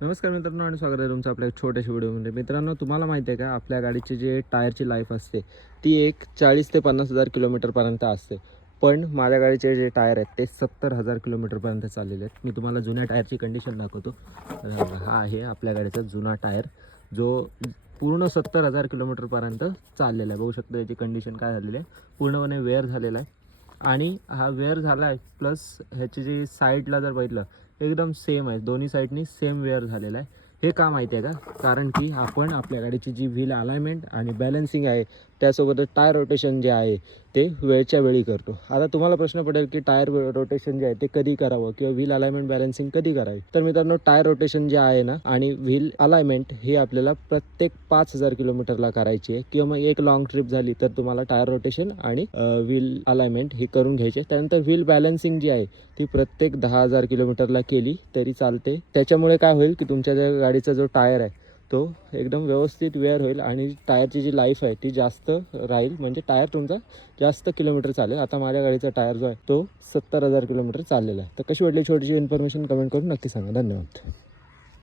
नमस्कार मित्रांनो आणि स्वागत आहे तुमचं आपल्या एक छोट्याशा व्हिडिओमध्ये. मित्रांनो, तुम्हाला माहिती आहे का, आपल्या गाडीची जे टायरची लाईफ असते ती एक 40 ते 50,000 किलोमीटरपर्यंत असते. पण माझ्या गाडीचे जे टायर आहेत ते 70,000 किलोमीटरपर्यंत चाललेले आहेत. मी तुम्हाला जुन्या टायरची कंडिशन दाखवतो. तर हा आहे आपल्या गाडीचा जुना टायर, जो पूर्ण 70,000 किलोमीटरपर्यंत चाललेला आहे. बघू शकता याची कंडिशन काय झालेली आहे, पूर्णपणे वेअर झालेला आहे. आणि हा वेअर झाला आहे, प्लस ह्याची जी साईडला जर बघितलं एकदम सेम आहे, दोन्ही साईडनी सेम वेअर झालेला आहे. हे का माहिती आहे का, कारण की आपण आपल्या गाडीची जी व्हील अलाइनमेंट आणि बॅलन्सिंग आहे, त्यासोबतच टायर रोटेशन जे आहे ते वेळच्या वेळी करतो. आता तुम्हाला प्रश्न पडेल की टायर रोटेशन जे आहे ते कधी करावं किंवा व्हील अलाइनमेंट बॅलन्सिंग कधी करावी. तर मित्रांनो, टायर रोटेशन जे आहे ना आणि व्हील अलाइनमेंट हे आपल्याला प्रत्येक 5,000 किलोमीटरला करायची आहे, किंवा मग एक लॉंग ट्रिप झाली तर तुम्हाला टायर रोटेशन आणि व्हील अलाइनमेंट हे करून घ्यायचे. त्यानंतर व्हील बॅलन्सिंग जी आहे ती प्रत्येक 10,000 किलोमीटरला केली तरी चालते. त्याच्यामुळे काय होईल की तुमच्या ज्या गाडीचा जो टायर आहे तो एकदम व्यवस्थित वेअर होईल आणि टायरची जी लाईफ आहे ती जास्त राहील, म्हणजे टायर तुमचा जास्त किलोमीटर चालेल. आता माझ्या गाडीचा टायर जो आहे तो 70,000 किलोमीटर चाललेला आहे. तर कशी वाटली छोटीशी इन्फॉर्मेशन कमेंट करून नक्की सांगा. धन्यवाद.